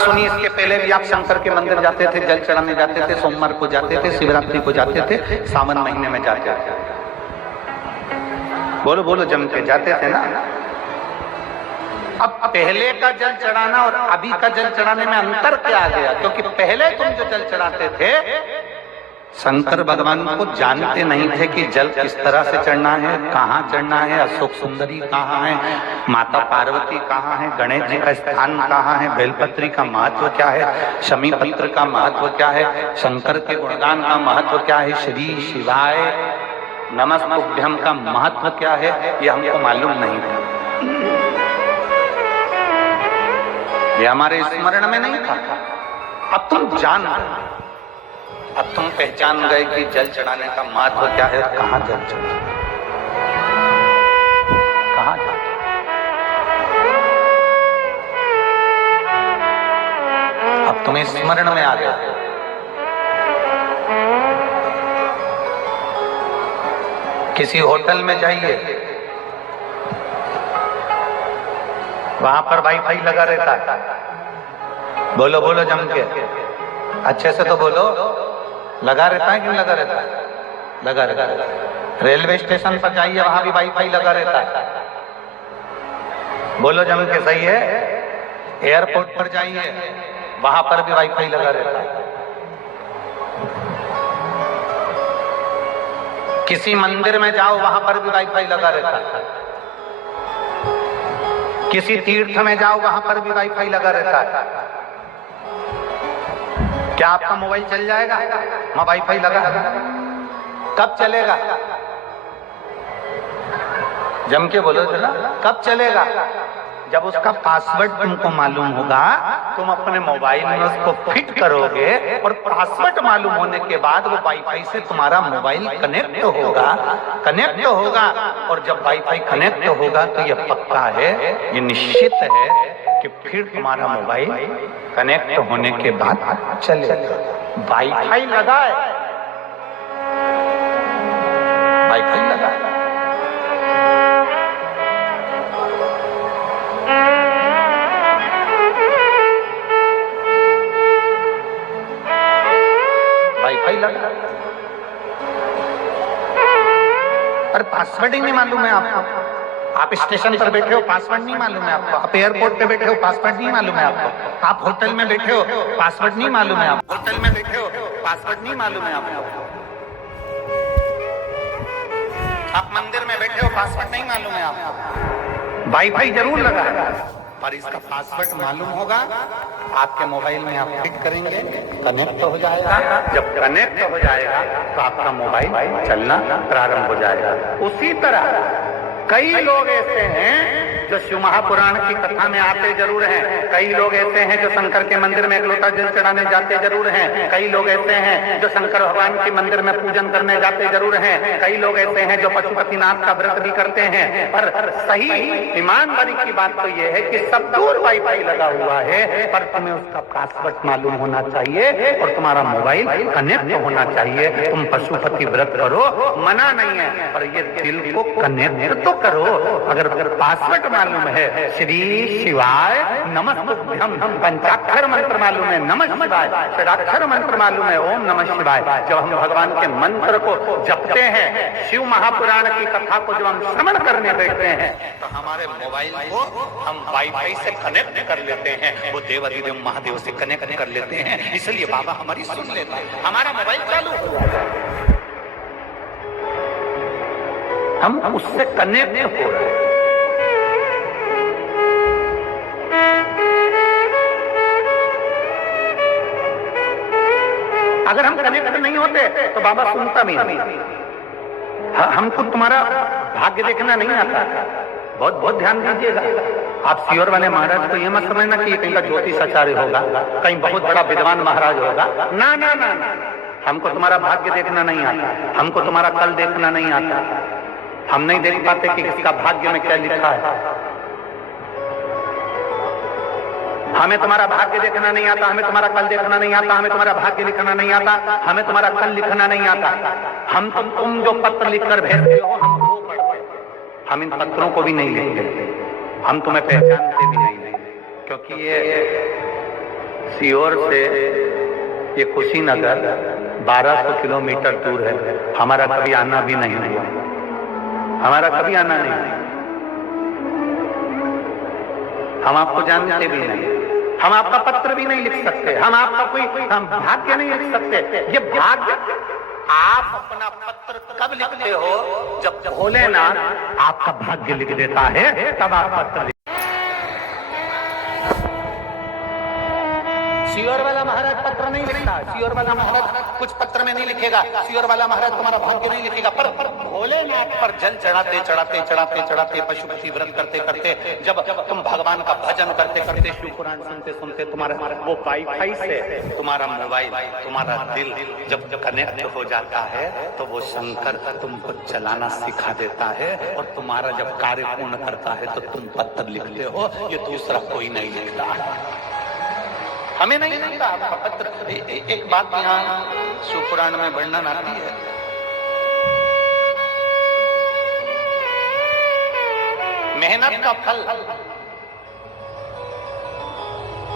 सुनिए, इसके पहले भी आप शंकर के मंदिर जाते थे, जल चढ़ाने जाते थे, सोमवार को जाते थे, शिवरात्रि को जाते थे, सावन महीने में जाते थे। बोलो बोलो, जम के जाते थे ना। अब पहले का जल चढ़ाना और अभी का जल चढ़ाने में अंतर क्या आ गया? क्योंकि पहले तुम जो जल चढ़ाते थे, शंकर भगवान को जानते नहीं थे कि जल किस तरह से चढ़ना है, कहाँ चढ़ना है, अशोक सुंदरी कहाँ है, माता पार्वती कहाँ है, गणेश जी का स्थान कहाँ है, बेलपत्री का महत्व क्या है, शमी पत्र का महत्व क्या है, शंकर के गुणगान का महत्व क्या है, श्री शिवाय नमस्तुभ्यम का महत्व क्या है, ये हमको मालूम नहीं था। ये हमारे स्मरण में नहीं था। अब तुम जान गए, अब तुम पहचान गए कि जल चढ़ाने का महत्व क्या है, कहाँ जल चढ़ा, कहाँ जा, अब तुम्हें स्मरण में आ गया। किसी होटल में जाइए, वहां पर वाईफाई लगा रहता है। बोलो बोलो जम के, अच्छे से तो बोलो। लगा रहता है कि नहीं लगा रहता है? लगा रहता है। रेलवे स्टेशन पर जाइए, वहां भी वाईफाई लगा रहता है। बोलो जम के, सही है। एयरपोर्ट पर जाइए, वहां पर भी वाईफाई लगा रहता है। किसी मंदिर में जाओ, वहां पर भी वाईफाई लगा रहता है। किसी तीर्थ में जाओ, वहां पर भी वाईफाई लगा रहता है। क्या आपका मोबाइल चल जाएगा? मैं वाईफाई लगा, कब चलेगा? जम के बोलो जरा, कब चलेगा? जब उसका पासवर्ड तुमको मालूम होगा, तुम अपने मोबाइल में उसको फिट करोगे और पासवर्ड मालूम होने के बाद वो वाईफाई से तुम्हारा मोबाइल कनेक्ट होगा। और जब वाईफाई कनेक्ट होगा तो ये पक्का है, ये निश्चित है कि फिर तुम्हारा मोबाइल कनेक्ट होने के बाद चलेगा। वाईफाई लगा है, वाईफाई लगा है। वाईफाई लगा, पर पासवर्ड ही नहीं मालूम है आपको। आप स्टेशन पर बैठे हो, पासवर्ड नहीं मालूम है आपको। आप एयरपोर्ट पे बैठे हो, पासवर्ड नहीं मालूम है आपको। आप होटल में बैठे हो, पासवर्ड नहीं मालूम है आपको। होटल में बैठे हो, पासवर्ड नहीं मालूम है आपको। आप मंदिर में बैठे हो, पासवर्ड नहीं मालूम है आपको। वाईफाई जरूर लगा है, पर इसका पासवर्ड मालूम होगा। आपके मोबाइल में आप फिट करेंगे, कनेक्ट हो जाएगा। जब कनेक्ट हो जाएगा तो आपका मोबाइल चलना प्रारंभ हो जाएगा। उसी तरह कई लोग ऐसे हैं जो शिव महापुराण की कथा में आते जरूर हैं। कई लोग ऐसे हैं जो शंकर के मंदिर में एक लोटा जल चढ़ाने जाते जरूर हैं। कई लोग ऐसे हैं जो शंकर भगवान के मंदिर में पूजन करने जाते जरूर हैं। कई लोग ऐसे हैं जो पशुपतिनाथ का व्रत भी करते हैं। पर सही ईमानदारी की बात तो यह है कि सब दूर वाईफाई लगा हुआ है, पर तुम्हें उसका पासवर्ड मालूम होना चाहिए और तुम्हारा मोबाइल कनेक्ट होना चाहिए। तुम पशुपति व्रत करो, मना नहीं है, पर ये दिल को कनेक्ट तो करो। अगर पासवर्ड मालूम है, श्री शिवाय नमस्तुभ्यम, पंचाक्षर मंत्र मालूम है, नमः शिवाय, षडाक्षर मंत्र मालूम है, ओम नमः शिवाय। जब हम भगवान के मंत्र को जपते हैं, शिव महापुराण की कथा को जब हम श्रवण करने बैठते हैं, तो हमारे मोबाइल को हम वाईफाई से कनेक्ट कर लेते हैं। वो देवाधिदेव महादेव से कनेक्ट कर लेते हैं। इसलिए बाबा हमारी सुन लेता है, हमारा मोबाइल चालू हो जाता है, हम उससे कनेक्ट हो रहे हैं। अगर हम कनेक्ट नहीं होते तो बाबा सुनता भी नहीं। हमको तुम्हारा भाग्य देखना नहीं आता। बहुत बहुत ध्यान दीजिएगा। आप सियोर वाले महाराज को ये मत समझना कि कहीं का ज्योतिष आचार्य होगा, कहीं बहुत बड़ा विद्वान महाराज होगा। ना ना ना ना, हमको तुम्हारा भाग्य देखना नहीं आता, हमको तुम्हारा कल देखना नहीं आता। हम नहीं देख पाते कि किसका भाग्य में क्या लिखा है। हमें तुम्हारा भाग्य देखना नहीं आता, हमें तुम्हारा कल देखना नहीं आता, हमें तुम्हारा भाग्य लिखना नहीं आता, हमें तुम्हारा कल लिखना नहीं आता। हम तुम जो पत्र लिखकर भेजते हो, हम वो पढ़ते, हम इन पत्रों को भी नहीं लिखते, हम तुम्हें पहचानते भी नहीं, क्योंकि ये सीहोर से ये कुशीनगर 1200 किलोमीटर दूर है। हमारा कभी आना भी नहीं हुआ, हमारा कभी आना नहीं हुआ। हम आपको जानते भी नहीं, हम आपका पत्र भी नहीं लिख सकते, हम आपका कोई हम भाग्य नहीं लिख सकते। ये भाग्य आप अपना पत्र कब लिखते हो? जब भोलेनाथ आपका भाग्य लिख देता है, तब आप पत्र। सीहोर वाला महाराज पत्र नहीं लिखता, सीहोर वाला महाराज कुछ पत्र में नहीं लिखेगा, सीहोर वाला महाराज तुम्हारा भाग्य नहीं लिखेगा। पर भोलेनाथ पर जल चढ़ाते चढ़ाते चढ़ाते चढ़ाते पशुपति व्रत करते करते, जब तुम भगवान का भजन करते करते, शिव पुराण सुनते सुनते, तुम्हारा वो वाईफाई से तुम्हारा मोबाइल, तुम्हारा दिल जब कनेक्ट हो जाता है, तो वो शंकर तुमको चलाना सिखा देता है, और तुम्हारा जब कार्य पूर्ण करता है तो तुम पत्र लिखते हो। ये दूसरा कोई नहीं लिखता, हमें नहीं मिलता आपका पत्र। एक बात यहाँ शिवपुराण में वर्णन आती है, मेहनत का फल,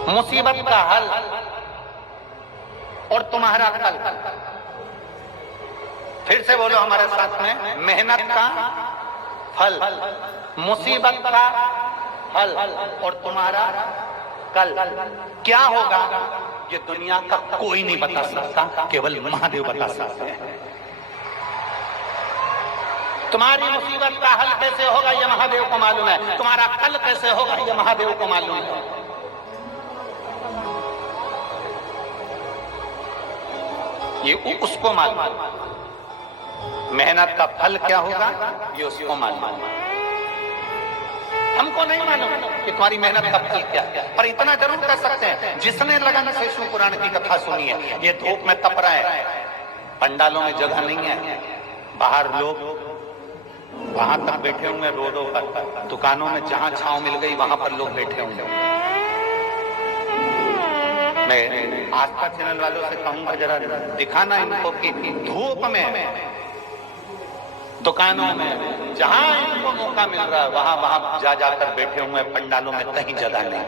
मुसीबत का हल और तुम्हारा कल। फिर से बोलो हमारे साथ में, मेहनत का फल, मुसीबत का हल और तुम्हारा कल। क्या होगा ये दुनिया का कोई नहीं बता सकता, केवल महादेव बता सकते हैं। तुम्हारी मुसीबत का हल कैसे होगा ये महादेव को मालूम है, तुम्हारा कल कैसे होगा ये महादेव को मालूम है। ये उसको मालूम है, मेहनत का फल क्या होगा ये उसको मालूम है। हमको नहीं मालूम कि तुम्हारी मेहनत का फल क्या है, पर इतना जरूर कर सकते हैं, जिसने लगन से शिव पुराण की कथा सुनी है, ये धूप में तप रहा है, पंडालों में जगह नहीं है, बाहर लोग वहां तक बैठे हुए, रोडों पर, दुकानों में जहां छांव मिल गई वहां पर लोग बैठे होंगे। मैं आस्था चैनल वालों से कहूंगा जरा दिखाना इनको कि धूप में, दुकानों में, जहां इनको मौका मिल रहा है वहां जा जाकर बैठे हुए हैं। पंडालों में कहीं जगह नहीं,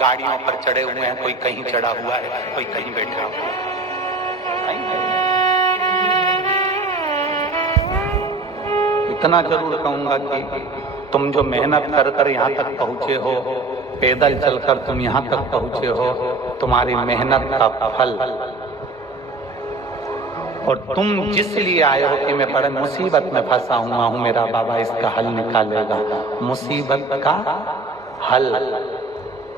गाड़ियों पर चढ़े हुए हैं, कोई कहीं चढ़ा हुआ है, कोई कहीं बैठा हुआ है। इतना जरूर कहूंगा कि तुम जो मेहनत कर कर यहाँ तक पहुंचे हो, पैदल चलकर तुम यहाँ तक पहुंचे हो, तुम्हारी मेहनत का फल, और तुम जिस लिए आए हो कि मैं बड़े मुसीबत में फंसा हुआ हूं, मेरा बाबा इसका हल निकालेगा, मुसीबत का हल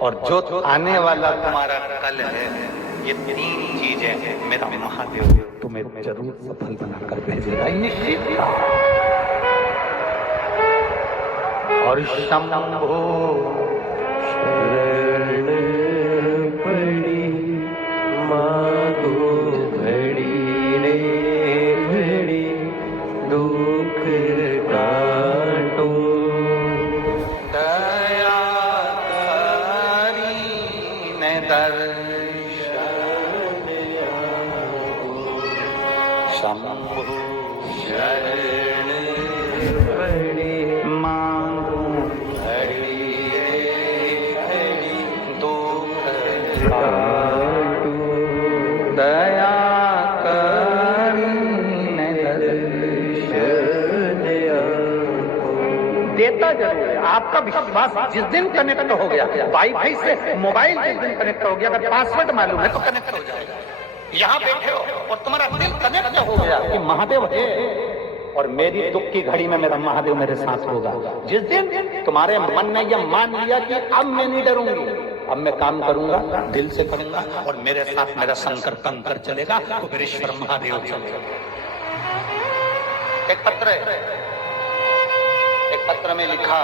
और जो आने वाला तुम्हारा कल है, ये तीन चीजें मेरा महादेव तुम्हें जरूर सफल बनाकर भेजेगा, निश्चित। और शंभो शरण पड़ी माधो घड़ी रे घड़ी दुख काटो, दया करी ने दर्शन शंभो शरण पड़ी मांगो घड़ी रे घड़ी दुख काटो, दया देता जरूर है। आपका विश्वास जिस दिन कनेक्ट हो गया वाईफाई से, मोबाइल जिस दिन कनेक्ट हो गया, अगर पासवर्ड मालूम है तो कनेक्ट हो जाएगा। यहाँ बैठे हो और तुम्हारा दिल कनेक्ट हो गया कि महादेव है और मेरी दुख की घड़ी में मेरा महादेव मेरे साथ होगा। जिस दिन तुम्हारे मन ने यह मान लिया कि अब मैं नहीं डरूंगी, अब मैं काम करूंगा, दिल से करूंगा और मेरे साथ मेरा शंकर कंकर चलेगा, तो मेरे ईश्वर महादेव चलेगा। एक पत्र में लिखा,